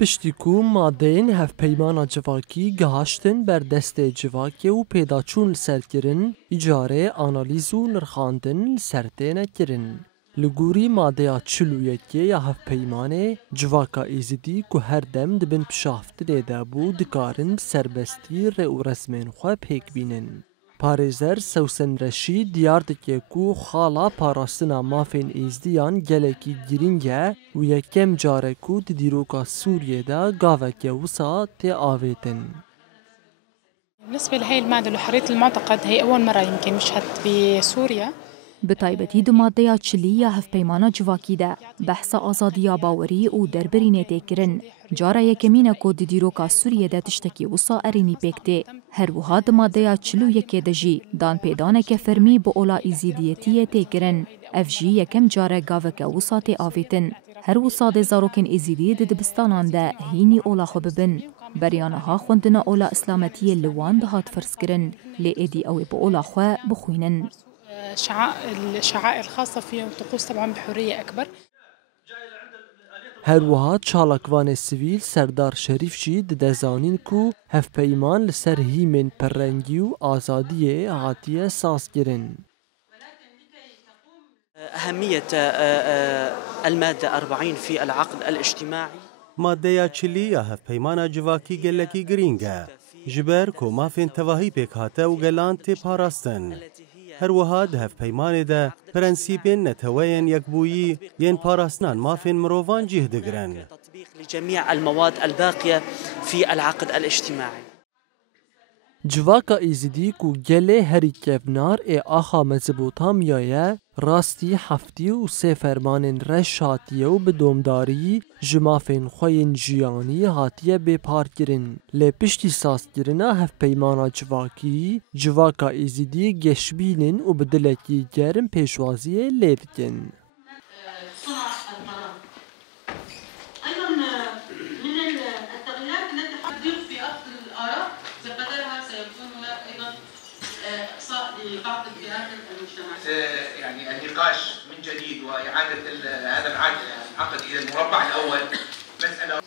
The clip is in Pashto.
پشتی کو مادین هفپیمانا جواکی گهاشتن بر دست جواکی و پیداچون سرکرن اجاره آنالیز و نرخاندن سرتینه کرن. لگوری ماده چلو یکی یا هفپیمانه جواکا ایزدی که هر دم دبن پشافت دیده بود دکارن سربستی رو رسمین خواه پیک بینن. پارێزەر سەوسن ڕەشید دیار دەکێت و خاڵا پاراستنا مافên êzdiyan gelekî girîng e û yekem carek û di dîroka Sûriyê de gaveke wisa tê avêtin. بالنسبة لهي المادة لحرية المعتقد هي أول مرة يمكن مشهد بسوريا. بتایبەتی دو مادەیە چلی یا هەفپەیمانە civakî de behsa azadiya bawerî û derberînê tê kirin. Cara yekemîn e ku di dîroka Sûriyê de tiştekî wisa erînî pêk tê. Her wiha di madeya çil û yekê de jî danpêdaneke fermî bi ola êzîdiyetiyê tê kirin. Ev jî yekem carek gaveke wisa tê avêtin. Her wisa dê zarokên êzîdî di dibistanan de hînî ola xwe bibin. Beryanaha xwendina ola îslametiyê li wan dihat firskirin lê êdî ew ê bi ola xwe bixwînin. الشعائر الخاصة فيها والطقوس طبعا بحرية أكبر. هەروەها چالاکوانê سivîl Serdar Şerîf jî didezanîn ku hevpeyman li ser hîmên perrengî û azadiyê hatiye sazkirin. أهمية المادة 40 في العقد الاجتماعي. مادەیە چلی یا هەفپەیمانە civakî gelekî girîng e. Ji ber ku mafên tevahî pêk hate û gelan tê parastin. Herwiha di hevpeymanê de prensîpên neteweyên yekbûyî yên parastinan mafên mirovan cih digirin. لجميع المواد الباقية في العقد الاجتماعي. Civaka êzidî ku gelê herî kevnar ê axa Mezopotamyayê rastî heftî û sê fermanên reş hatiye û bi domdarî ji mafên xwe yên jiyanî hatiye bêparkirin. Lê piştî sazkirina hevpeymana civakî, civaka êzidî geşbînin û bi dilekî germ pêşwaziyê lê dikin. يعني النقاش من جديد وإعادة هذا العقد إلى المربع الأول مسألة.